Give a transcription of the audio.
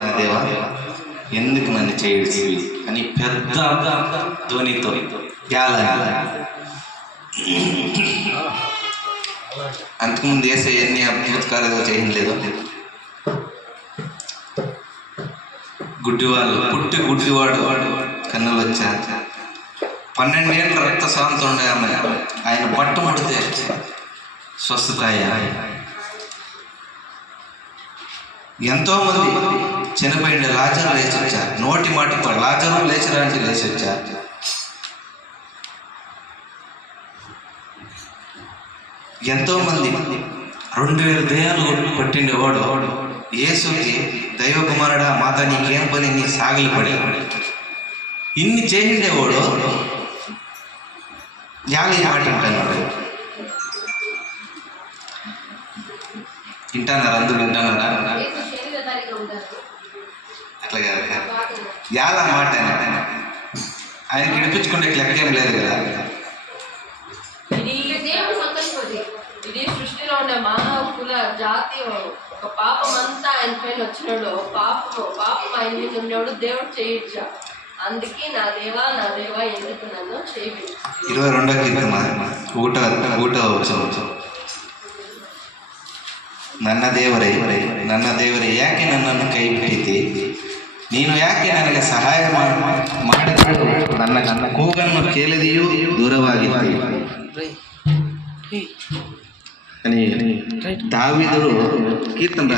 దేవా ఎందుకు నన్ను చేయడు అని పెద్ద ధ్వనితో యాల అంతకుముందు వేసే ఎన్ని అద్భుతకాలు ఏదో చేయలేదు గుడ్డివాళ్ళు పుట్టి గుడ్డివాడు కన్నులు వచ్చా పన్నెండేళ్ళ రక్త శాంతం ఉండే ఆమె ఆయన బట్ట ముడితే స్వస్థత అయ్యా ఎంతో మంది చనిపోయిన లాజరు లేచి వచ్చారు నోటి మాటతో లాజరు లేచడానికి లేచి వచ్చారు ఎంతో మంది రెండు వేల దయాలు పట్టిండేవాడు యేసుకి దైవ కుమారుడా మాత నీకేం పని? నీ సాగిలి పడి. ఇన్ని చేసిండేవాడు. యాలి మాట వింటున్నాడు వింటున్నారు? అందరూ వింటున్నారా అట్లా కాదు యాల మాట ఆయన ఆయన విడిపించుకుంటే లెక్కేం లేదు కదా ఇది ఇది సృష్టిలో ఉండే మానవుల జాతి ఒక పాపం అంతా ఆయన పైన వచ్చినాడు పాపము పాపం ఆయన మీద ఉండేవాడు దేవుడు చేయొచ్చా అందుకే నా దేవా నా దేవా ఎందుకు నన్ను చేయలేదు ఇరవై రెండో కీర్తన ఊట ఊట వచ్చం ನನ್ನ ದೇವರೇ ನನ್ನ ದೇವರೇ ಯಾಕೆ ನನ್ನನ್ನು ಕೈ ಬಿಟ್ಟಿದ್ದೆ ನೀನು ಯಾಕೆ ನನಗೆ ಸಹಾಯ ಮಾಡಿದ್ರು ನನ್ನ ನನ್ನ ಕೂಗನ್ನು ಕೇಳದೆಯೂ ದೂರವಾಗಿ ದಾವಿದರು ಕೀರ್ತನ